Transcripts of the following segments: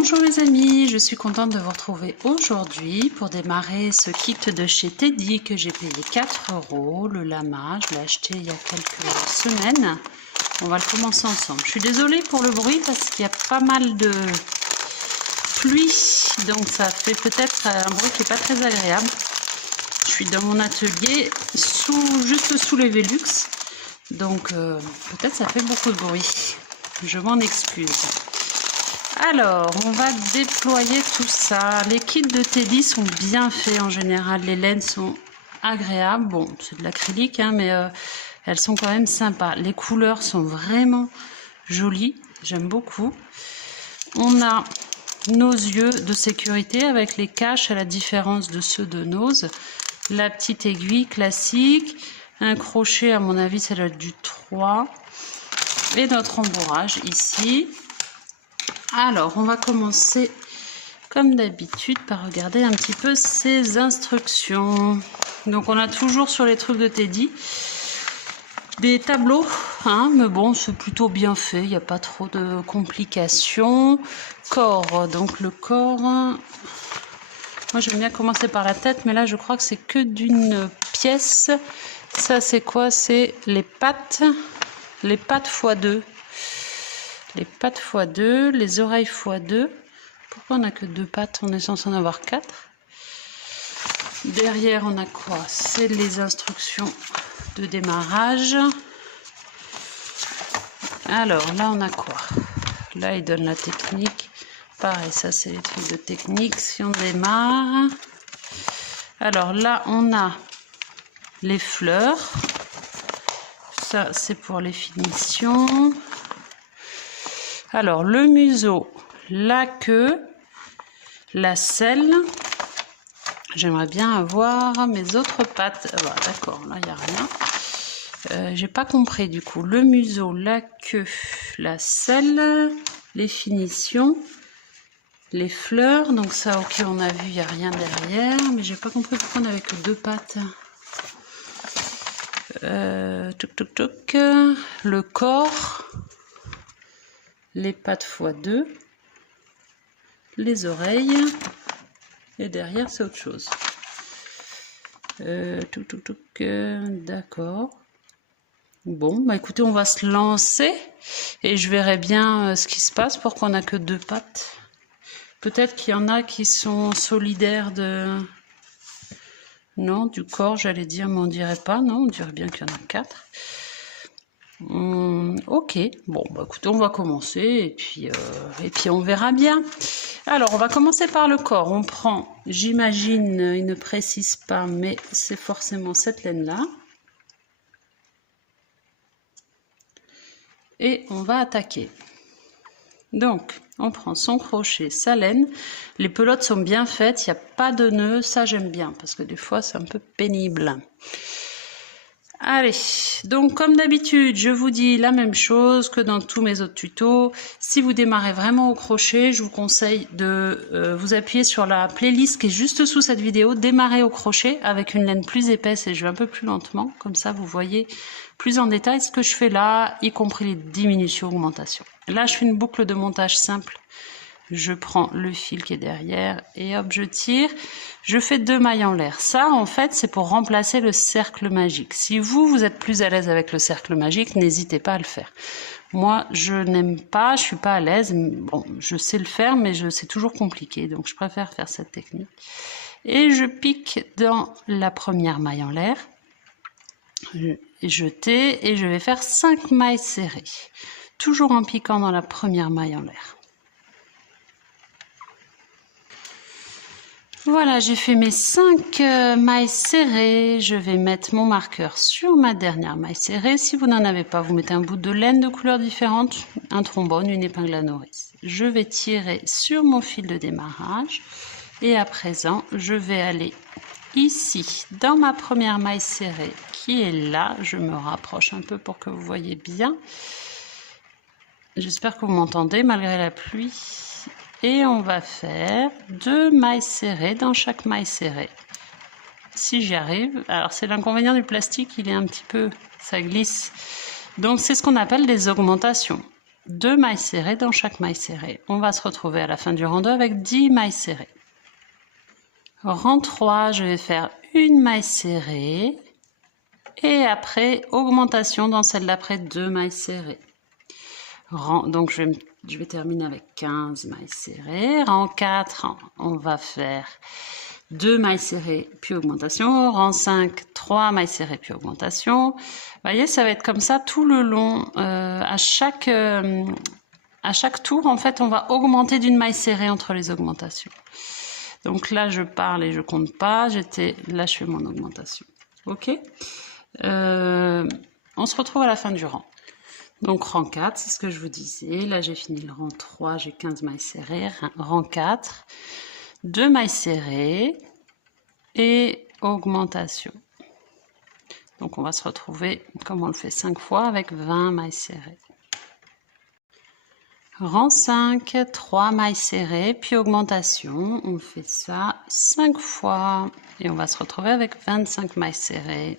Bonjour mes amis, je suis contente de vous retrouver aujourd'hui pour démarrer ce kit de chez Teddy que j'ai payé 4 €. Le lama, je l'ai acheté il y a quelques semaines. On va le commencer ensemble. Je suis désolée pour le bruit parce qu'il y a pas mal de pluie, donc ça fait peut-être un bruit qui n'est pas très agréable. Je suis dans mon atelier, juste sous les Velux, donc peut-être ça fait beaucoup de bruit. Je m'en excuse. Alors, on va déployer tout ça. Les kits de Teddy sont bien faits en général. Les laines sont agréables. Bon, c'est de l'acrylique, hein, mais elles sont quand même sympas. Les couleurs sont vraiment jolies. J'aime beaucoup. On a nos yeux de sécurité avec les caches à la différence de ceux de Nose. La petite aiguille classique. Un crochet, à mon avis, c'est le du 3. Et notre embourrage ici. Alors, on va commencer comme d'habitude par regarder un petit peu ces instructions. Donc, on a toujours sur les trucs de Teddy des tableaux, hein, mais bon, c'est plutôt bien fait, il n'y a pas trop de complications. Corps, donc le corps, moi j'aime bien commencer par la tête, mais là je crois que c'est que d'une pièce. Ça c'est quoi? C'est les pattes x2. Les pattes x2, les oreilles x2. Pourquoi on n'a que 2 pattes? On est censé en avoir 4. Derrière, on a quoi? C'est les instructions de démarrage. Alors, là, on a quoi? Là, il donne la technique. Pareil, ça, c'est les trucs de technique. Si on démarre. Alors, là, on a les fleurs. Ça, c'est pour les finitions. Alors, le museau, la queue, la selle. J'aimerais bien avoir mes autres pattes. Ah bah, d'accord, là, il n'y a rien. J'ai pas compris du coup. Le museau, la queue, la selle, les finitions, les fleurs. Donc ça, ok, on a vu, il n'y a rien derrière. Mais j'ai pas compris pourquoi on n'avait que 2 pattes. Le corps. Les pattes x2, les oreilles, et derrière c'est autre chose. D'accord. Bon, bah écoutez, on va se lancer et je verrai bien ce qui se passe pour qu'on n'a que 2 pattes. Peut-être qu'il y en a qui sont solidaires de... Non, du corps, j'allais dire, mais on dirait pas. Non, on dirait bien qu'il y en a 4. Ok, bon, bah écoutez, on va commencer et puis on verra bien. Alors, on va commencer par le corps. On prend, j'imagine, il ne précise pas, mais c'est forcément cette laine-là. Et on va attaquer. Donc, on prend son crochet, sa laine. Les pelotes sont bien faites, il n'y a pas de nœud. Ça, j'aime bien parce que des fois, c'est un peu pénible. Allez, donc comme d'habitude, je vous dis la même chose que dans tous mes autres tutos. Si vous démarrez vraiment au crochet, je vous conseille de vous appuyer sur la playlist qui est juste sous cette vidéo, démarrer au crochet avec une laine plus épaisse et je vais un peu plus lentement. Comme ça, vous voyez plus en détail ce que je fais là, y compris les diminutions, augmentations. Là, je fais une boucle de montage simple. Je prends le fil qui est derrière et hop, je tire. Je fais 2 mailles en l'air. Ça, en fait, c'est pour remplacer le cercle magique. Si vous êtes plus à l'aise avec le cercle magique, n'hésitez pas à le faire. Moi, je n'aime pas, je suis pas à l'aise. Bon, je sais le faire, mais c'est toujours compliqué. Donc, je préfère faire cette technique. Et je pique dans la première maille en l'air. Jeter et je vais faire 5 mailles serrées. Toujours en piquant dans la première maille en l'air. Voilà, j'ai fait mes 5 mailles serrées. Je vais mettre mon marqueur sur ma dernière maille serrée. Si vous n'en avez pas, vous mettez un bout de laine de couleurs différentes, un trombone, une épingle à nourrice. Je vais tirer sur mon fil de démarrage. Et à présent, je vais aller ici, dans ma première maille serrée, qui est là. Je me rapproche un peu pour que vous voyez bien. J'espère que vous m'entendez malgré la pluie. Et on va faire 2 mailles serrées dans chaque maille serrée. Si j'y arrive. Alors c'est l'inconvénient du plastique, il est un petit peu, ça glisse. Donc c'est ce qu'on appelle des augmentations. 2 mailles serrées dans chaque maille serrée. On va se retrouver à la fin du rang 2 avec 10 mailles serrées. Rang 3, je vais faire une maille serrée et après augmentation dans celle d'après 2 mailles serrées. Donc je vais terminer avec 15 mailles serrées. Rang 4, on va faire 2 mailles serrées puis augmentation. Rang 5, 3 mailles serrées puis augmentation. Vous voyez, ça va être comme ça tout le long. À chaque tour, en fait, on va augmenter d'une maille serrée entre les augmentations. Donc là, je parle et je compte pas. Là, je fais mon augmentation. Ok. On se retrouve à la fin du rang. Donc rang 4, c'est ce que je vous disais. Là, j'ai fini le rang 3, j'ai 15 mailles serrées. Rang 4, 2 mailles serrées et augmentation. Donc on va se retrouver, comme on le fait 5 fois, avec 20 mailles serrées. Rang 5, 3 mailles serrées, puis augmentation. On fait ça 5 fois et on va se retrouver avec 25 mailles serrées.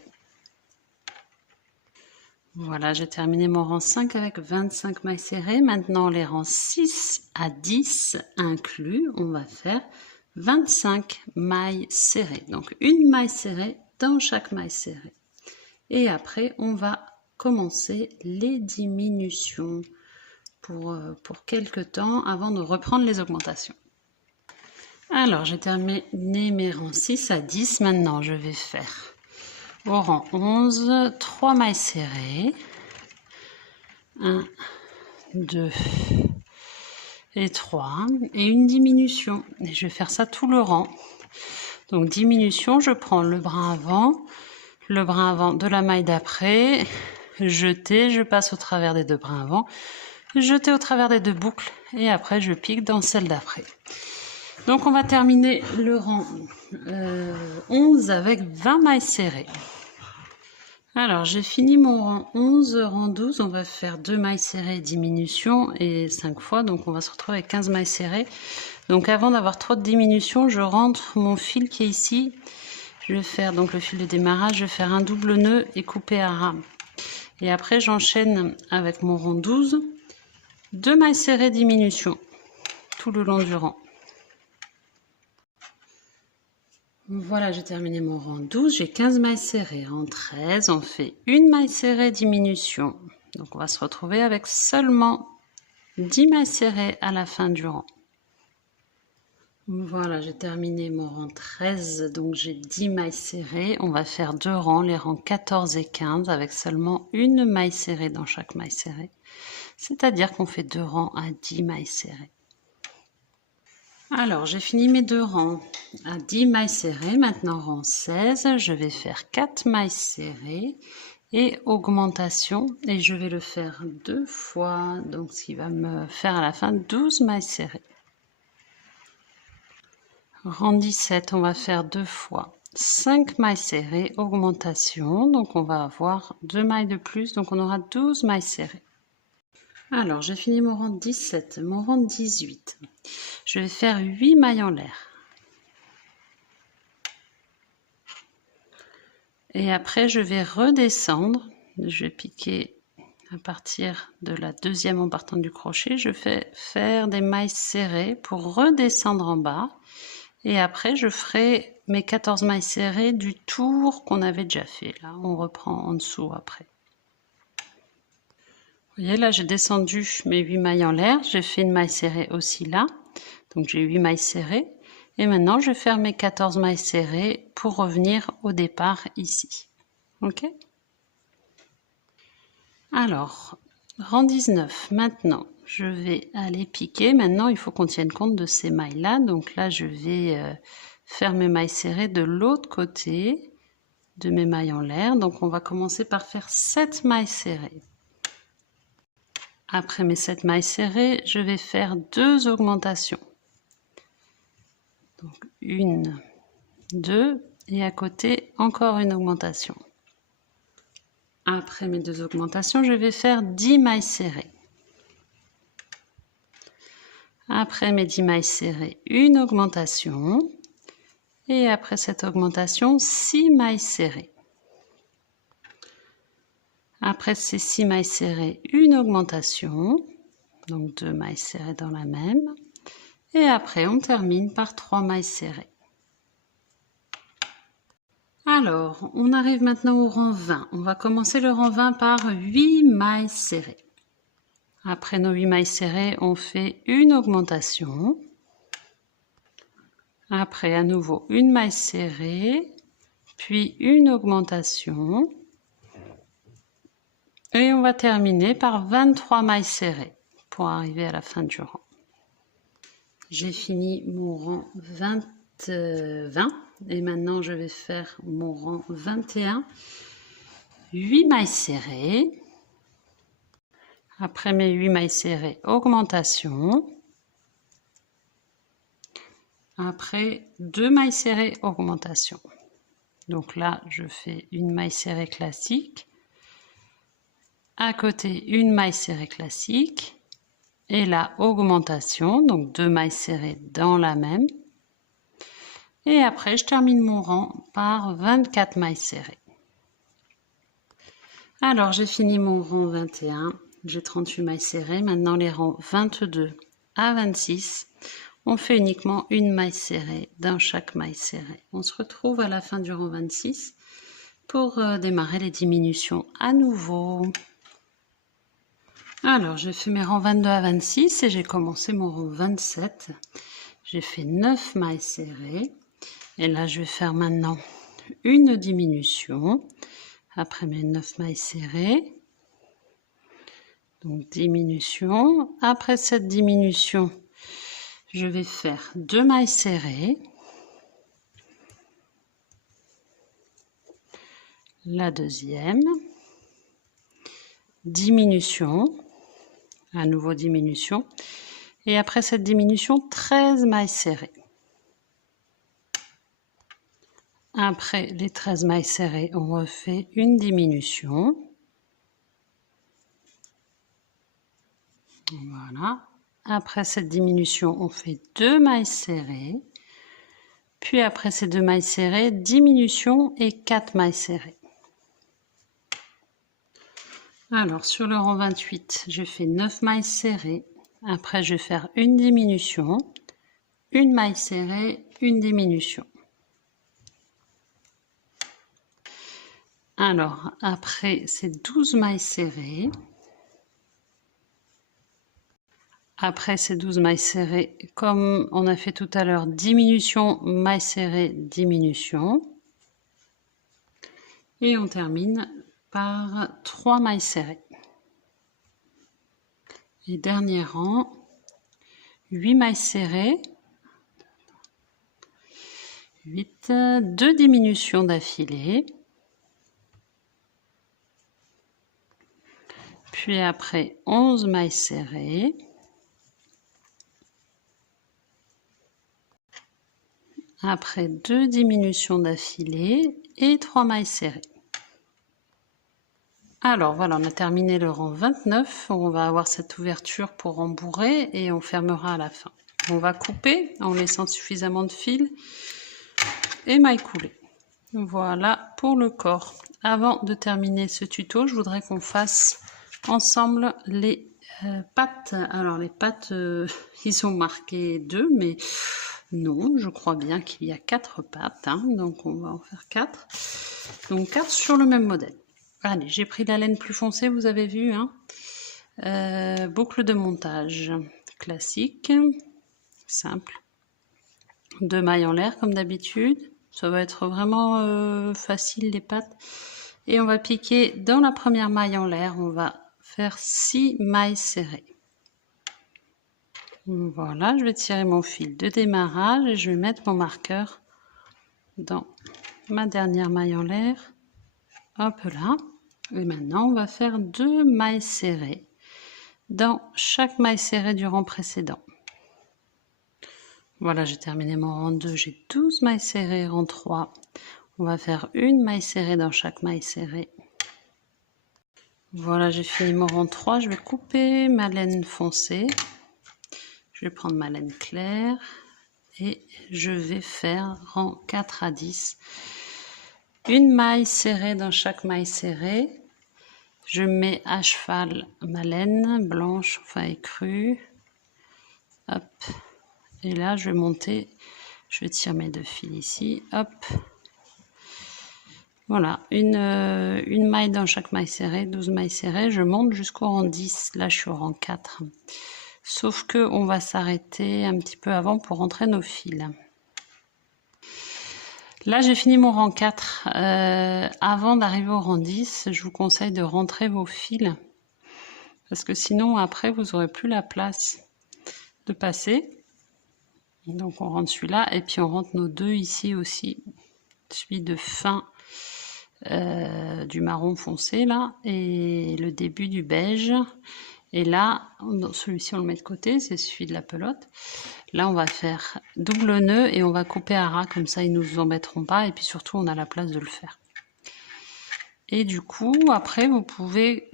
Voilà, j'ai terminé mon rang 5 avec 25 mailles serrées. Maintenant, les rangs 6 à 10 inclus, on va faire 25 mailles serrées. Donc, une maille serrée dans chaque maille serrée. Et après, on va commencer les diminutions pour quelques temps avant de reprendre les augmentations. Alors, j'ai terminé mes rangs 6 à 10. Maintenant, je vais faire au rang 11, 3 mailles serrées, 1, 2 et 3, et une diminution. Et je vais faire ça tout le rang. Donc diminution, je prends le brin avant de la maille d'après, jeter, je passe au travers des 2 brins avant, jeter au travers des 2 boucles, et après je pique dans celle d'après. Donc on va terminer le rang 11 avec 20 mailles serrées. Alors j'ai fini mon rang 11, rang 12, on va faire 2 mailles serrées, diminution et 5 fois, donc on va se retrouver avec 15 mailles serrées. Donc avant d'avoir trop de diminution, je rentre mon fil qui est ici. Je vais faire donc le fil de démarrage, je vais faire un double nœud et couper à ras. Et après j'enchaîne avec mon rang 12, 2 mailles serrées, diminution tout le long du rang. Voilà, j'ai terminé mon rang 12, j'ai 15 mailles serrées. En 13, on fait une maille serrée, diminution. Donc on va se retrouver avec seulement 10 mailles serrées à la fin du rang. Voilà, j'ai terminé mon rang 13, donc j'ai 10 mailles serrées. On va faire 2 rangs, les rangs 14 et 15, avec seulement une maille serrée dans chaque maille serrée. C'est-à-dire qu'on fait 2 rangs à 10 mailles serrées. Alors, j'ai fini mes 2 rangs à 10 mailles serrées. Maintenant, rang 16, je vais faire 4 mailles serrées et augmentation. Et je vais le faire 2 fois, donc ce qui va me faire à la fin 12 mailles serrées. Rang 17, on va faire 2 fois 5 mailles serrées, augmentation. Donc, on va avoir 2 mailles de plus, donc on aura 12 mailles serrées. Alors, j'ai fini mon rang 17, mon rang 18. Je vais faire 8 mailles en l'air. Et après, je vais redescendre. Je vais piquer à partir de la deuxième en partant du crochet. Je fais faire des mailles serrées pour redescendre en bas. Et après, je ferai mes 14 mailles serrées du tour qu'on avait déjà fait. Là, on reprend en dessous après. Vous voyez, là, j'ai descendu mes 8 mailles en l'air. J'ai fait une maille serrée aussi là. Donc, j'ai 8 mailles serrées. Et maintenant, je vais faire mes 14 mailles serrées pour revenir au départ ici. OK? Alors, rang 19. Maintenant, je vais aller piquer. Maintenant, il faut qu'on tienne compte de ces mailles-là. Donc là, je vais faire mes mailles serrées de l'autre côté de mes mailles en l'air. Donc, on va commencer par faire 7 mailles serrées. Après mes 7 mailles serrées, je vais faire 2 augmentations. Donc 1, 2 et à côté encore une augmentation. Après mes 2 augmentations, je vais faire 10 mailles serrées. Après mes 10 mailles serrées, une augmentation. Et après cette augmentation, 6 mailles serrées. Après ces 6 mailles serrées, une augmentation. Donc 2 mailles serrées dans la même. Et après, on termine par 3 mailles serrées. Alors, on arrive maintenant au rang 20. On va commencer le rang 20 par 8 mailles serrées. Après nos 8 mailles serrées, on fait une augmentation. Après, à nouveau, une maille serrée, puis une augmentation. Et on va terminer par 23 mailles serrées pour arriver à la fin du rang. J'ai fini mon rang 20 et maintenant je vais faire mon rang 21. 8 mailles serrées. Après mes 8 mailles serrées, augmentation. Après 2 mailles serrées, augmentation. Donc là, je fais une maille serrée classique. À côté, une maille serrée classique. Et là, augmentation, donc 2 mailles serrées dans la même. Et après, je termine mon rang par 24 mailles serrées. Alors, j'ai fini mon rang 21. J'ai 38 mailles serrées. Maintenant, les rangs 22 à 26, on fait uniquement une maille serrée dans chaque maille serrée. On se retrouve à la fin du rang 26 pour démarrer les diminutions à nouveau. Alors, j'ai fait mes rangs 22 à 26 et j'ai commencé mon rang 27. J'ai fait 9 mailles serrées. Et là, je vais faire maintenant une diminution après mes 9 mailles serrées. Donc, diminution. Après cette diminution, je vais faire 2 mailles serrées. La deuxième. Diminution. À nouveau diminution. Et après cette diminution, 13 mailles serrées. Après les 13 mailles serrées, on refait une diminution. Voilà. Après cette diminution, on fait 2 mailles serrées. Puis après ces 2 mailles serrées, diminution et 4 mailles serrées. Alors, sur le rang 28, je fais 9 mailles serrées. Après, je vais faire une diminution, une maille serrée, une diminution. Alors, après ces 12 mailles serrées, comme on a fait tout à l'heure, diminution, maille serrée, diminution. Et on termine par 3 mailles serrées. Et dernier rang, 8 mailles serrées, 8, 2 diminutions d'affilée. Puis après 11 mailles serrées. Après 2 diminutions d'affilée et 3 mailles serrées. Alors voilà, on a terminé le rang 29. On va avoir cette ouverture pour rembourrer et on fermera à la fin. On va couper en laissant suffisamment de fil et maille coulée. Voilà pour le corps. Avant de terminer ce tuto, je voudrais qu'on fasse ensemble les pattes. Alors les pattes, ils sont marqués 2, mais non, je crois bien qu'il y a 4 pattes. Hein, donc on va en faire 4. Donc 4 sur le même modèle. Allez, j'ai pris la laine plus foncée, vous avez vu. Hein, boucle de montage classique, simple. 2 mailles en l'air comme d'habitude. Ça va être vraiment facile les pattes. Et on va piquer dans la première maille en l'air. On va faire 6 mailles serrées. Voilà, je vais tirer mon fil de démarrage et je vais mettre mon marqueur dans ma dernière maille en l'air. Hop là. Et maintenant, on va faire 2 mailles serrées dans chaque maille serrée du rang précédent. Voilà, j'ai terminé mon rang 2. J'ai 12 mailles serrées, rang 3. On va faire une maille serrée dans chaque maille serrée. Voilà, j'ai fini mon rang 3. Je vais couper ma laine foncée. Je vais prendre ma laine claire et je vais faire rang 4 à 10. Une maille serrée dans chaque maille serrée. Je mets à cheval ma laine blanche, enfin écrue. Hop. Et là, je vais monter, je tire mes 2 fils ici, hop. Voilà, une maille dans chaque maille serrée, 12 mailles serrées. Je monte jusqu'au rang 10. Là, je suis au rang 4. Sauf que on va s'arrêter un petit peu avant pour rentrer nos fils. Là, j'ai fini mon rang 4. Avant d'arriver au rang 10, je vous conseille de rentrer vos fils. Parce que sinon, après, vous n'aurez plus la place de passer. Donc, on rentre celui-là. Et puis, on rentre nos 2 ici aussi. Celui de fin du marron foncé, là. Et le début du beige. Et là, celui-ci, on le met de côté. C'est celui de la pelote. Là, on va faire double nœud et on va couper à ras, comme ça ils ne nous embêteront pas et puis surtout on a la place de le faire. Et du coup, après vous pouvez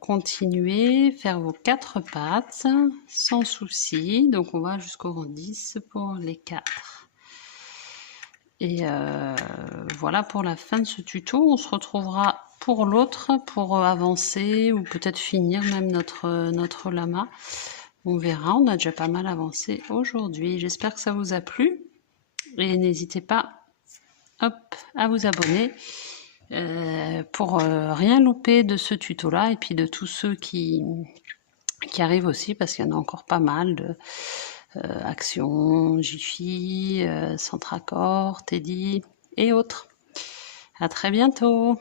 continuer, faire vos 4 pattes sans souci. Donc on va jusqu'au rang 10 pour les 4. Et voilà pour la fin de ce tuto. On se retrouvera pour l'autre, pour avancer ou peut-être finir même notre lama. On verra, on a déjà pas mal avancé aujourd'hui. J'espère que ça vous a plu. Et n'hésitez pas à vous abonner pour rien louper de ce tuto-là. Et puis de tous ceux qui arrivent aussi, parce qu'il y en a encore pas mal de Action, Jiffy, Centracor, Teddy et autres. À très bientôt.